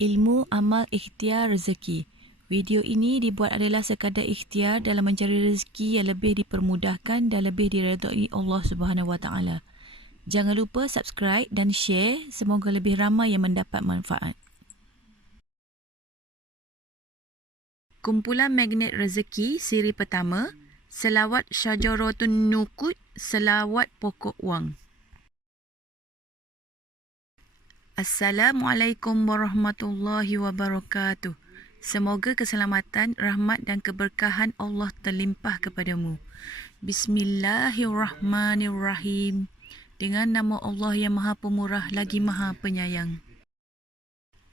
Ilmu, amal, ikhtiar, rezeki. Video ini dibuat adalah sekadar ikhtiar dalam mencari rezeki yang lebih dipermudahkan dan lebih diredai Allah Subhanahu Wa Taala. Jangan lupa subscribe dan share, semoga lebih ramai yang mendapat manfaat. Kumpulan Magnet Rezeki siri pertama, Selawat Syajaratun Nuqud, Selawat Pokok Wang. Assalamualaikum warahmatullahi wabarakatuh. Semoga keselamatan, rahmat dan keberkahan Allah terlimpah kepadamu. Bismillahirrahmanirrahim. Dengan nama Allah yang Maha Pemurah lagi Maha Penyayang.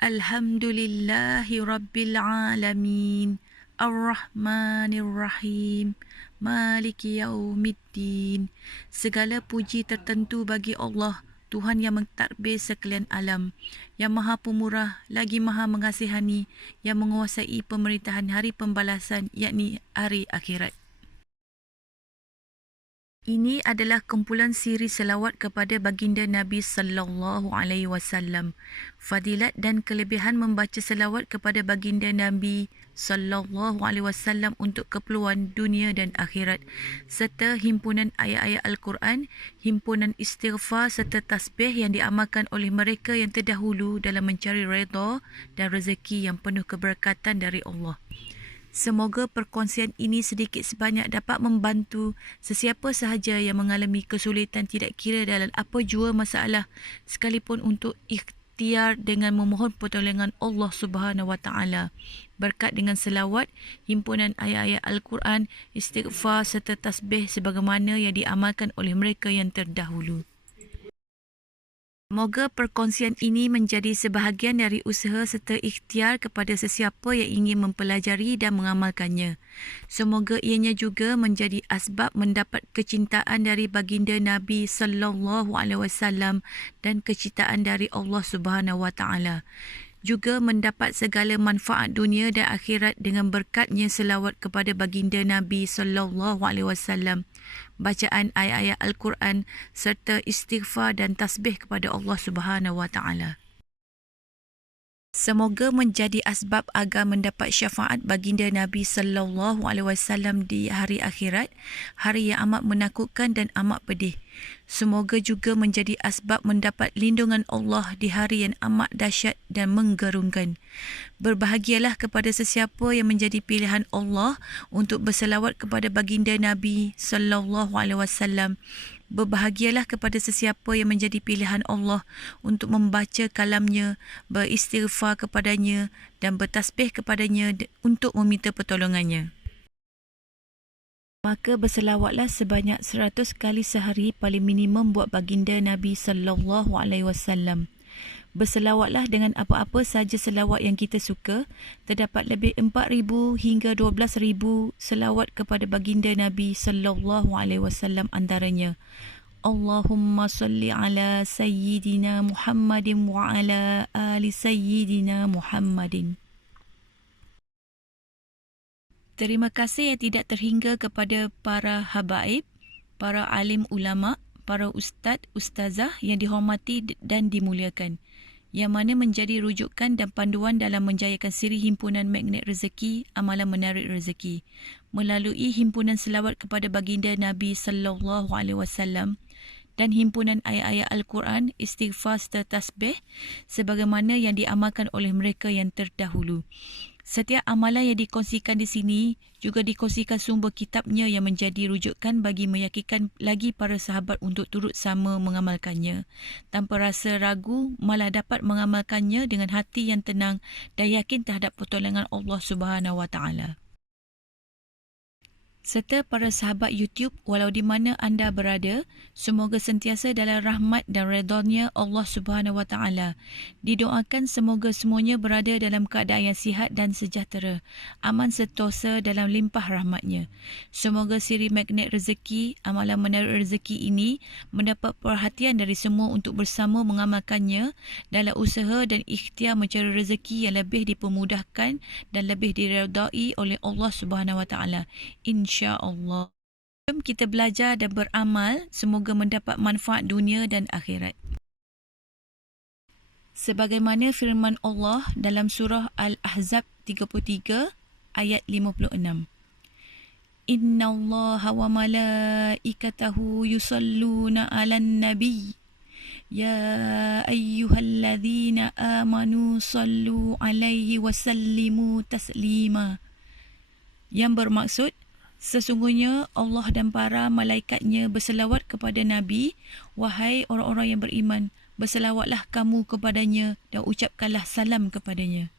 Alhamdulillahi Rabbil Alamin. Ar-Rahmanir-Rahim. Maliki Yaumiddin. Segala puji tertentu bagi Allah, Tuhan yang mentadbir sekalian alam, yang Maha Pemurah lagi Maha Mengasihani, yang menguasai pemerintahan hari pembalasan, yakni hari akhirat. Ini adalah kumpulan siri selawat kepada baginda Nabi sallallahu alaihi wasallam. Fadilat dan kelebihan membaca selawat kepada baginda Nabi sallallahu alaihi wasallam untuk keperluan dunia dan akhirat, serta himpunan ayat-ayat Al-Quran, himpunan istighfar serta tasbih yang diamalkan oleh mereka yang terdahulu dalam mencari redha dan rezeki yang penuh keberkatan dari Allah. Semoga perkongsian ini sedikit sebanyak dapat membantu sesiapa sahaja yang mengalami kesulitan tidak kira dalam apa jua masalah, sekalipun untuk ikhtiar dengan memohon pertolongan Allah Subhanahu Wa Taala. Berkat dengan selawat, himpunan ayat-ayat Al-Quran, istighfar serta tasbih sebagaimana yang diamalkan oleh mereka yang terdahulu. Semoga perkongsian ini menjadi sebahagian dari usaha serta ikhtiar kepada sesiapa yang ingin mempelajari dan mengamalkannya. Semoga ianya juga menjadi asbab mendapat kecintaan dari baginda Nabi sallallahu alaihi wasallam dan kecintaan dari Allah Subhanahu Wa Taala. Juga mendapat segala manfaat dunia dan akhirat dengan berkatnya selawat kepada baginda Nabi sallallahu alaihi wasallam, bacaan ayat-ayat Al-Quran serta istighfar dan tasbih kepada Allah Subhanahu Wa Taala. Semoga menjadi asbab agar mendapat syafaat baginda Nabi sallallahu alaihi wasallam di hari akhirat, hari yang amat menakutkan dan amat pedih. Semoga juga menjadi asbab mendapat lindungan Allah di hari yang amat dahsyat dan menggerunkan. Berbahagialah kepada sesiapa yang menjadi pilihan Allah untuk berselawat kepada baginda Nabi sallallahu alaihi wasallam. Berbahagialah kepada sesiapa yang menjadi pilihan Allah untuk membaca kalamnya, beristighfar kepadanya dan bertasbih kepadanya untuk meminta pertolongannya. Maka berselawatlah sebanyak 100 kali sehari paling minimum buat baginda Nabi sallallahu alaihi wasallam. Berselawatlah dengan apa-apa saja selawat yang kita suka. Terdapat lebih 4,000 hingga 12,000 selawat kepada baginda Nabi sallallahu alaihi wasallam antaranya. Allahumma salli ala sayyidina Muhammadin wa ala ali sayyidina Muhammadin. Terima kasih yang tidak terhingga kepada para habaib, para alim ulama, para ustaz, ustazah yang dihormati dan dimuliakan, yang mana menjadi rujukan dan panduan dalam menjayakan siri himpunan Magnet Rezeki, amalan menarik rezeki, melalui himpunan selawat kepada baginda Nabi sallallahu alaihi wasallam dan himpunan ayat-ayat Al-Quran, istighfar serta tasbih sebagaimana yang diamalkan oleh mereka yang terdahulu. Setiap amalan yang dikongsikan di sini juga dikongsikan sumber kitabnya yang menjadi rujukan bagi meyakinkan lagi para sahabat untuk turut sama mengamalkannya. Tanpa rasa ragu, malah dapat mengamalkannya dengan hati yang tenang dan yakin terhadap pertolongan Allah Subhanahu Wa Taala. Serta para sahabat YouTube walau di mana anda berada, semoga sentiasa dalam rahmat dan redha-Nya Allah Subhanahu Wa Taala. Didoakan semoga semuanya berada dalam keadaan yang sihat dan sejahtera, aman sentosa dalam limpah rahmat-Nya. Semoga siri Magnet Rezeki, amalan menarik rezeki ini mendapat perhatian dari semua untuk bersama mengamalkannya dalam usaha dan ikhtiar mencari rezeki yang lebih dipermudahkan dan lebih diredai oleh Allah Subhanahu Wa Taala. InsyaAllah. Jom kita belajar dan beramal, semoga mendapat manfaat dunia dan akhirat. sebagaimana firman Allah dalam surah Al-Ahzab 33 ayat 56. Innallaha wa malaikatahu yusalluna 'alan nabiy ya ayyuhalladzina amanu sallu 'alaihi wa sallimu taslima. Yang bermaksud, sesungguhnya Allah dan para malaikatnya berselawat kepada Nabi. Wahai orang-orang yang beriman, berselawatlah kamu kepadanya dan ucapkanlah salam kepadanya.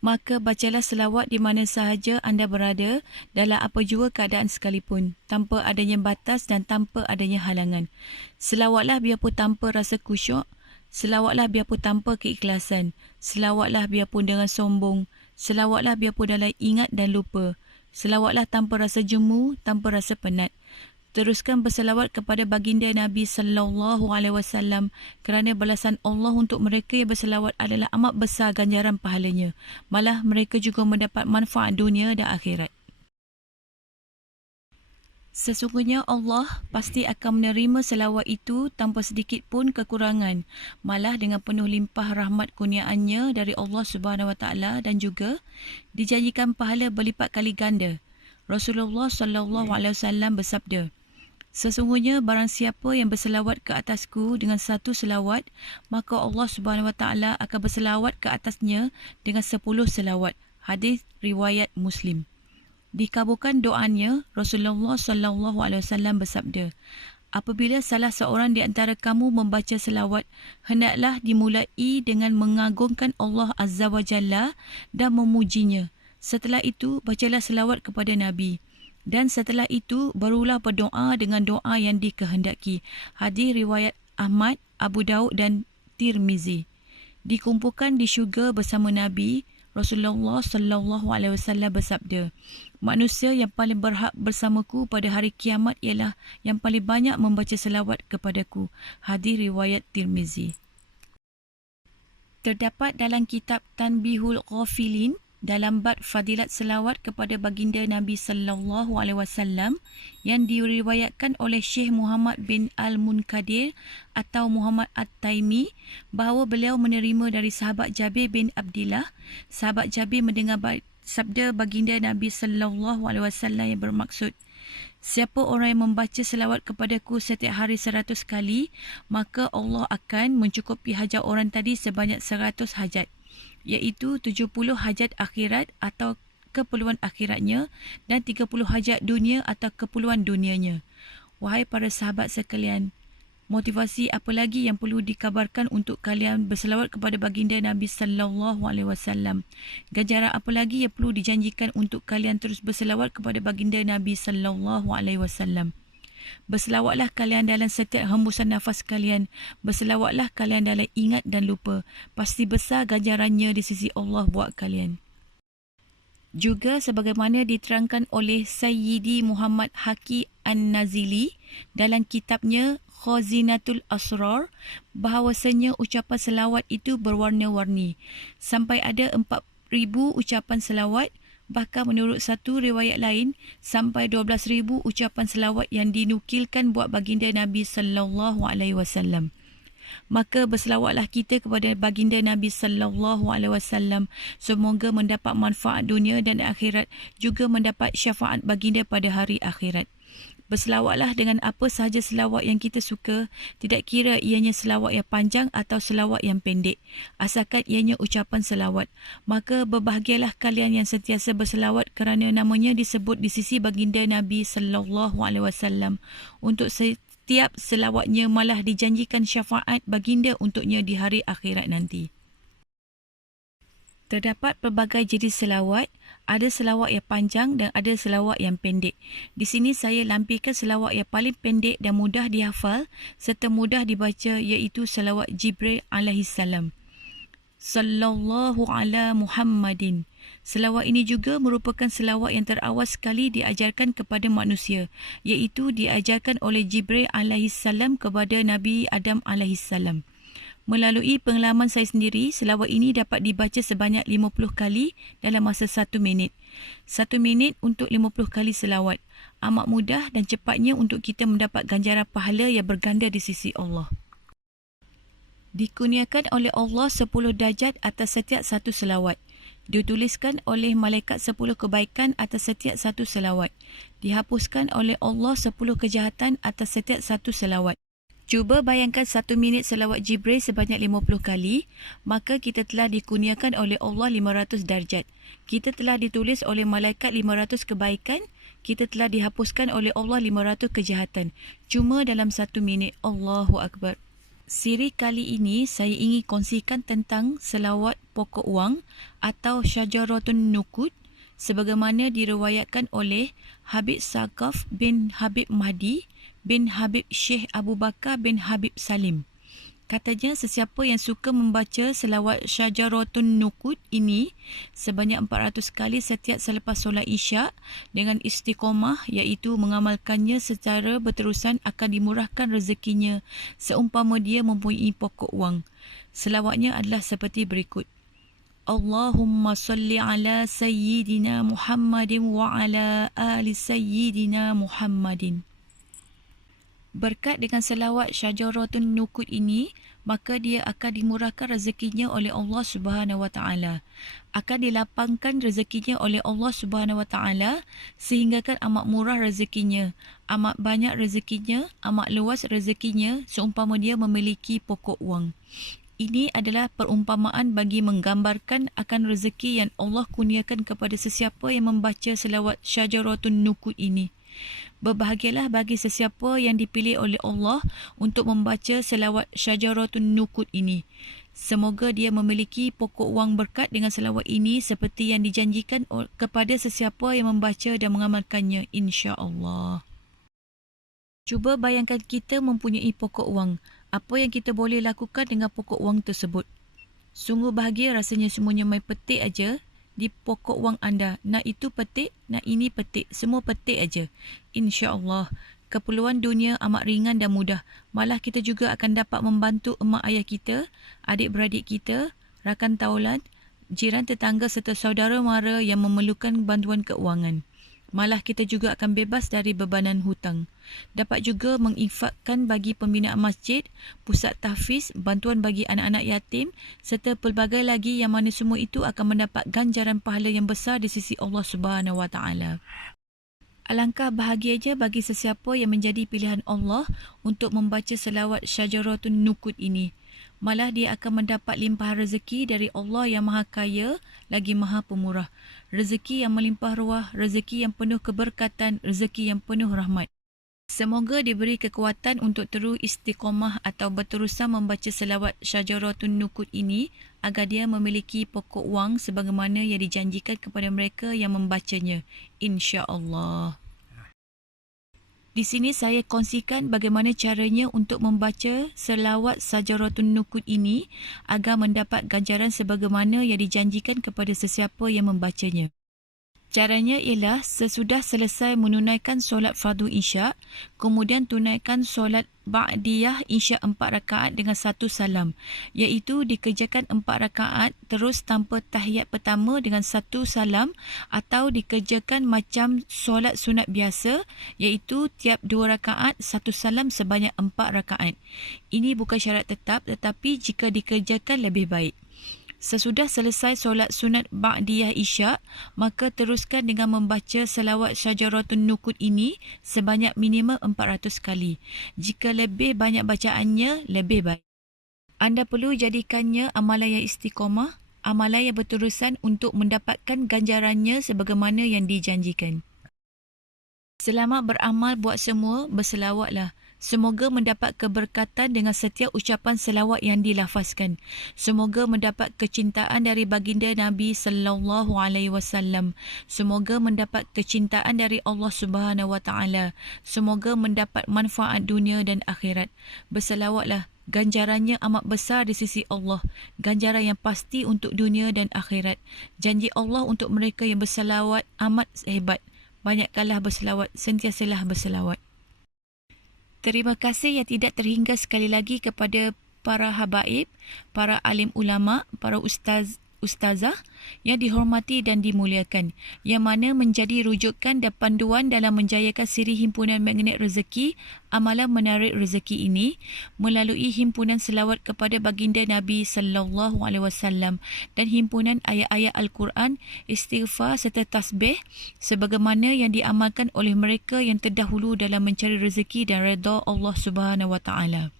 Maka bacalah selawat di mana sahaja anda berada, dalam apa jua keadaan sekalipun, tanpa adanya batas dan tanpa adanya halangan. Selawatlah biarpun tanpa rasa khusyuk, selawatlah biarpun tanpa keikhlasan, selawatlah biarpun dengan sombong, selawatlah biarpun dalam ingat dan lupa, selawatlah tanpa rasa jemu, tanpa rasa penat. Teruskan berselawat kepada baginda Nabi sallallahu alaihi wasallam kerana balasan Allah untuk mereka yang berselawat adalah amat besar ganjaran pahalanya. Malah mereka juga mendapat manfaat dunia dan akhirat. Sesungguhnya Allah pasti akan menerima selawat itu tanpa sedikit pun kekurangan, malah dengan penuh limpah rahmat kurniaannya dari Allah Subhanahu Wa Taala, dan juga dijanjikan pahala berlipat kali ganda. Rasulullah sallallahu alaihi wasallam bersabda, sesungguhnya barang siapa yang berselawat ke atasku dengan satu selawat, maka Allah Subhanahu Wa Taala akan berselawat ke atasnya dengan 10 selawat. Hadis riwayat Muslim. Dikabulkan doanya, Rasulullah sallallahu alaihi wasallam bersabda, apabila salah seorang di antara kamu membaca selawat, hendaklah dimulai dengan mengagungkan Allah Azza wa Jalla dan memujinya. Setelah itu, bacalah selawat kepada Nabi. Dan setelah itu, barulah berdoa dengan doa yang dikehendaki. Hadis riwayat Ahmad, Abu Daud dan Tirmizi. Dikumpulkan di syurga bersama Nabi, Rasulullah sallallahu alaihi wasallam bersabda, manusia yang paling berhak bersamaku pada hari kiamat ialah yang paling banyak membaca selawat kepadaku. Hadis riwayat Tirmizi. Terdapat dalam kitab Tanbihul Ghafilin dalam bab fadilat selawat kepada baginda Nabi sallallahu alaihi wasallam yang diriwayatkan oleh Syekh Muhammad bin Al-Munkadir atau Muhammad At-Taimi, bahawa beliau menerima dari sahabat Jabir bin Abdillah. Sahabat Jabir mendengar sabda baginda Nabi sallallahu alaihi wasallam yang bermaksud, siapa orang yang membaca selawat kepadaku setiap hari 100 kali, maka Allah akan mencukupi hajat orang tadi sebanyak 100 hajat, iaitu 70 hajat akhirat atau keperluan akhiratnya dan 30 hajat dunia atau keperluan dunianya. Wahai para sahabat sekalian, motivasi apa lagi yang perlu dikabarkan untuk kalian berselawat kepada baginda Nabi sallallahu alaihi wasallam? Ganjaran apa lagi yang perlu dijanjikan untuk kalian terus berselawat kepada baginda Nabi sallallahu alaihi wasallam? Berselawatlah kalian dalam setiap hembusan nafas kalian. Berselawatlah kalian dalam ingat dan lupa. Pasti besar ganjarannya di sisi Allah buat kalian. Juga sebagaimana diterangkan oleh Sayyidi Muhammad Haqi An-Nazili dalam kitabnya Khazinatul Asrar, bahawasanya ucapan selawat itu berwarna-warni. Sampai ada 4,000 ucapan selawat. Bahkan menurut satu riwayat lain, sampai 12,000 ucapan selawat yang dinukilkan buat baginda Nabi sallallahu alaihi wasallam. Maka berselawatlah kita kepada baginda Nabi sallallahu alaihi wasallam, semoga mendapat manfaat dunia dan akhirat, juga mendapat syafaat baginda pada hari akhirat. Berselawatlah dengan apa sahaja selawat yang kita suka, tidak kira ianya selawat yang panjang atau selawat yang pendek, asalkan ianya ucapan selawat. Maka berbahagialah kalian yang sentiasa berselawat kerana namanya disebut di sisi baginda Nabi sallallahu alaihi wasallam. Untuk setiap selawatnya malah dijanjikan syafaat baginda untuknya di hari akhirat nanti. Terdapat pelbagai jenis selawat, ada selawat yang panjang dan ada selawat yang pendek. Di sini saya lampirkan selawat yang paling pendek dan mudah dihafal serta mudah dibaca, iaitu selawat Jibril alaihissalam. Sallallahu ala Muhammadin. Selawat ini juga merupakan selawat yang terawal sekali diajarkan kepada manusia, iaitu diajarkan oleh Jibril alaihissalam kepada Nabi Adam alaihissalam. Melalui pengalaman saya sendiri, selawat ini dapat dibaca sebanyak 50 kali dalam masa 1 minit. 1 minit untuk 50 kali selawat. Amat mudah dan cepatnya untuk kita mendapat ganjaran pahala yang berganda di sisi Allah. Dikurniakan oleh Allah 10 darjat atas setiap satu selawat. Dituliskan oleh malaikat 10 kebaikan atas setiap satu selawat. Dihapuskan oleh Allah 10 kejahatan atas setiap satu selawat. Cuba bayangkan 1 minit selawat Jibril sebanyak 50 kali, maka kita telah dikurniakan oleh Allah 500 darjat. Kita telah ditulis oleh malaikat 500 kebaikan, kita telah dihapuskan oleh Allah 500 kejahatan. Cuma dalam 1 minit. Allahu Akbar. Siri kali ini saya ingin kongsikan tentang selawat pokok wang atau Syajaratun Nukud sebagaimana diriwayatkan oleh Habib Saqaf bin Habib Mahdi bin Habib Syekh Abu Bakar bin Habib Salim. Katanya sesiapa yang suka membaca selawat Syajaratun Nukud ini sebanyak 400 kali setiap selepas solat Isyak dengan istiqamah iaitu mengamalkannya secara berterusan akan dimurahkan rezekinya seumpama dia mempunyai pokok wang. Selawatnya adalah seperti berikut. Allahumma salli ala Sayyidina Muhammadin wa ala ali Sayyidina Muhammadin. Berkat dengan selawat Syajaratun Nukud ini, maka dia akan dimurahkan rezekinya oleh Allah Subhanahu Wa Taala. Akan dilapangkan rezekinya oleh Allah Subhanahu Wa Taala sehinggakan amat murah rezekinya, amat banyak rezekinya, amat luas rezekinya seumpama dia memiliki pokok wang. Ini adalah perumpamaan bagi menggambarkan akan rezeki yang Allah kurniakan kepada sesiapa yang membaca selawat Syajaratun Nukud ini. Berbahagialah bagi sesiapa yang dipilih oleh Allah untuk membaca selawat Syajaratun Nukud ini. Semoga dia memiliki pokok wang berkat dengan selawat ini seperti yang dijanjikan kepada sesiapa yang membaca dan mengamalkannya, insya-Allah. Cuba bayangkan kita mempunyai pokok wang. Apa yang kita boleh lakukan dengan pokok wang tersebut? Sungguh bahagia rasanya semuanya main petik aja di pokok wang anda. Nak itu petik, nak ini petik. Semua petik aja. InsyaAllah, keperluan dunia amat ringan dan mudah. Malah kita juga akan dapat membantu emak ayah kita, adik-beradik kita, rakan taulan, jiran tetangga serta saudara mara yang memerlukan bantuan keuangan. Malah kita juga akan bebas dari bebanan hutang. Dapat juga menginfakkan bagi pembinaan masjid, pusat tahfiz, bantuan bagi anak-anak yatim serta pelbagai lagi yang mana semua itu akan mendapat ganjaran pahala yang besar di sisi Allah Subhanahu Wa Taala. Alangkah bahagianya bagi sesiapa yang menjadi pilihan Allah untuk membaca selawat Syajaratun Nukud ini. Malah dia akan mendapat limpahan rezeki dari Allah yang Maha Kaya lagi Maha Pemurah. Rezeki yang melimpah ruah, rezeki yang penuh keberkatan, rezeki yang penuh rahmat. Semoga diberi kekuatan untuk terus istiqamah atau berterusan membaca selawat Syajaratun Nukud ini agar dia memiliki pokok wang sebagaimana yang dijanjikan kepada mereka yang membacanya. InsyaAllah. Di sini saya kongsikan bagaimana caranya untuk membaca selawat Syajaratun Nukud ini agar mendapat ganjaran sebagaimana yang dijanjikan kepada sesiapa yang membacanya. Caranya ialah sesudah selesai menunaikan solat fardu Isyak, kemudian tunaikan solat Ba'diyah Isyak 4 rakaat dengan 1 salam, iaitu dikerjakan 4 rakaat terus tanpa tahiyat pertama dengan 1 salam atau dikerjakan macam solat sunat biasa, iaitu tiap 2 rakaat 1 salam sebanyak 4 rakaat. Ini bukan syarat tetap tetapi jika dikerjakan lebih baik. Sesudah selesai solat sunat Ba'diyah Isyak, maka teruskan dengan membaca selawat Syajaratun Nukud ini sebanyak minimum 400 kali. Jika lebih banyak bacaannya, lebih baik. Anda perlu jadikannya amalan yang istiqamah, amalan yang berterusan untuk mendapatkan ganjarannya sebagaimana yang dijanjikan. Selamat beramal buat semua, berselawatlah. Semoga mendapat keberkatan dengan setiap ucapan selawat yang dilafazkan. Semoga mendapat kecintaan dari baginda Nabi sallallahu alaihi wasallam. Semoga mendapat kecintaan dari Allah Subhanahu wa taala. Semoga mendapat manfaat dunia dan akhirat. Berselawatlah. Ganjarannya amat besar di sisi Allah. Ganjaran yang pasti untuk dunia dan akhirat. Janji Allah untuk mereka yang berselawat amat hebat. Banyakkanlah berselawat, sentiasalah berselawat. Terima kasih yang tidak terhingga sekali lagi kepada para habaib, para alim ulama, para ustaz ustazah yang dihormati dan dimuliakan, yang mana menjadi rujukan dan panduan dalam menjayakan siri himpunan Magnet Rezeki Amalan Menarik Rezeki ini melalui himpunan selawat kepada baginda Nabi sallallahu alaihi wasallam dan himpunan ayat-ayat Al-Quran, istighfar serta tasbih sebagaimana yang diamalkan oleh mereka yang terdahulu dalam mencari rezeki dan redha Allah Subhanahu wa taala.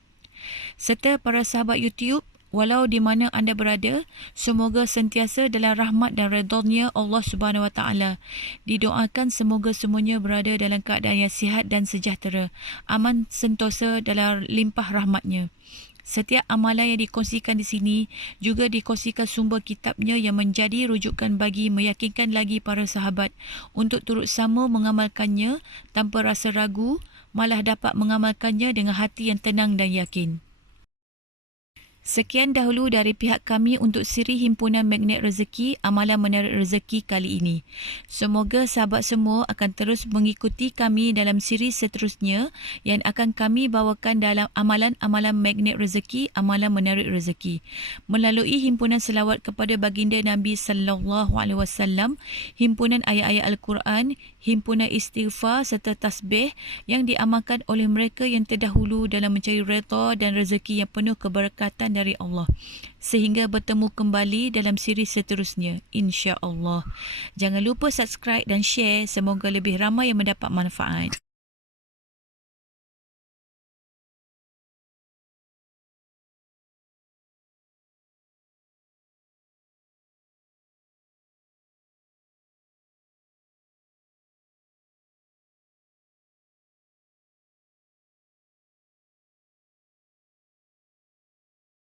Serta para sahabat YouTube, walau di mana anda berada, semoga sentiasa dalam rahmat dan redha-Nya Allah Subhanahu wa taala. Didoakan semoga semuanya berada dalam keadaan yang sihat dan sejahtera, aman sentosa dalam limpah rahmat-Nya. Setiap amalan yang dikongsikan di sini juga dikongsikan sumber kitabnya yang menjadi rujukan bagi meyakinkan lagi para sahabat untuk turut sama mengamalkannya tanpa rasa ragu, malah dapat mengamalkannya dengan hati yang tenang dan yakin. Sekian dahulu dari pihak kami untuk siri himpunan Magnet Rezeki Amalan Menarik Rezeki kali ini. Semoga sahabat semua akan terus mengikuti kami dalam siri seterusnya yang akan kami bawakan dalam amalan-amalan Magnet Rezeki Amalan Menarik Rezeki melalui himpunan selawat kepada baginda Nabi sallallahu alaihi wasallam, himpunan ayat-ayat Al-Quran, himpunan istighfar serta tasbih yang diamalkan oleh mereka yang terdahulu dalam mencari redha dan rezeki yang penuh keberkatan dari Allah, sehingga bertemu kembali dalam siri seterusnya, insya-Allah. Jangan lupa subscribe dan share, semoga lebih ramai yang mendapat manfaat.